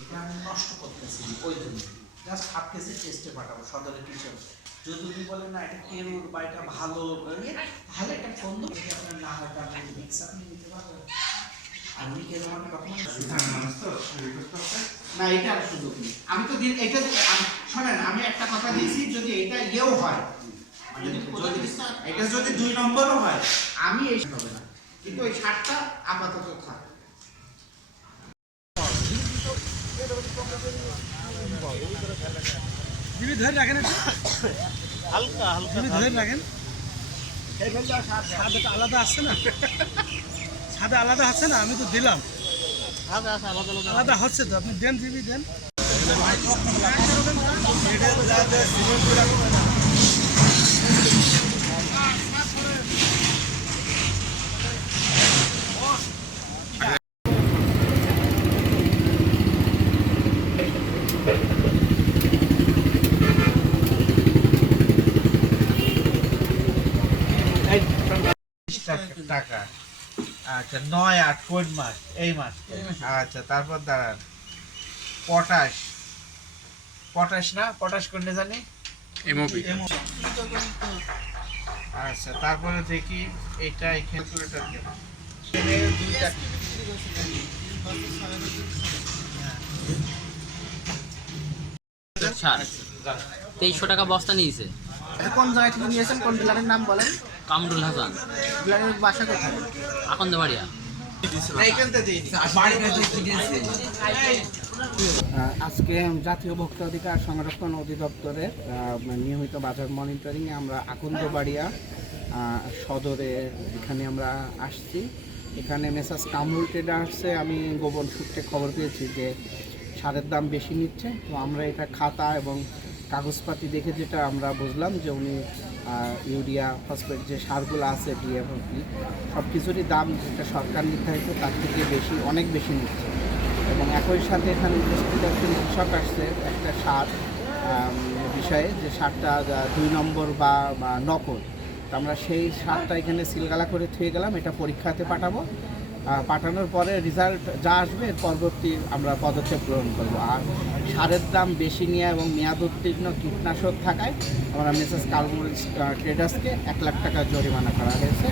এটা আমি নষ্ট করতেছি ওই জন্য। জাস্ট হাফ কেজি টেস্টে পাঠাবো সদরের টিচার যদি তুমি বলেন না এটা কেরুর বা এটা ভালো তাহলে একটা ফোন দেবো যদি আপনার না হয় তাহলে মিক্স আপনি নিতে পারবেন। আপনি কেরু মানে কখন না এটা সুযোগ নেই। আমি তো দিন এটা শোনেন আমি একটা কথা দিয়েছি যদি এটা ইয়েও হয় যদি যদি এটা যদি দুই নম্বরও হয় আমি এই হবে না। কিন্তু ওই সাতটা আপাতত থাক। ধরে রাখেন একটু। হালকা হালকা ধরে রাখেন। স্বাদ একটা আলাদা আসছে না। স্বাদ আলাদা আছে না আমি তো দিলাম। আলাদা আছে আলাদা আলাদা। আলাদা হচ্ছে তো আপনি দেন জিবি দেন। টাকা। আচ্ছা নয় আট কোন মাস এই মাস আচ্ছা তারপর দাঁড়ান। পটাশ। পটাশ না? পটাশ কোনটা জানি? এমওপি। আচ্ছা তারপরে দেখি এটা এই ক্যালকুলেটর তেইশশো টাকা বস্তা নিয়েছে। কোন জায়গা থেকে নিয়েছেন কোন ডিলারের নাম বলেন? কামরুল হাসান। বাসা কোথায়? আকন্দবাড়িয়া। আজকে জাতীয় ভোক্তা অধিকার সংরক্ষণ অধিদপ্তরের নিয়মিত বাজার মনিটরিংয়ে আমরা আকন্দবাড়িয়া সদরে এখানে আমরা আসছি। এখানে মেসাজ কামরুল ট্রেডার্সে আমি গোপন সূত্রে খবর পেয়েছি যে সারের দাম বেশি নিচ্ছে। তো আমরা এটা খাতা এবং কাগজপাতি দেখে যেটা আমরা বুঝলাম যে উনি ইউরিয়া ফসফেট যে সারগুলো আছে ডিএফপি সব কিছুরই দাম যেটা সরকার নির্ধারিত, তার থেকে বেশি, অনেক বেশি নিচ্ছে। এবং একই সাথে এখানে উপস্থিত একজন কৃষক আসছে, একটা সার বিষয়ে, যে সারটা দুই নম্বর বা নকল। তো আমরা সেই সারটা এখানে সিলগালা করে থুয়ে গেলাম, এটা পরীক্ষাতে পাঠাবো। পাঠানোর পরে রেজাল্ট যা আসবে পরবর্তী আমরা পদক্ষেপ গ্রহণ করব। আর সারের দাম বেশি নিয়ে এবং মেয়াদ উত্তীর্ণ কীটনাশক থাকায় আমরা মেসেস কালমুল ট্রেডার্সকে এক লাখ টাকা জরিমানা করা হয়েছে।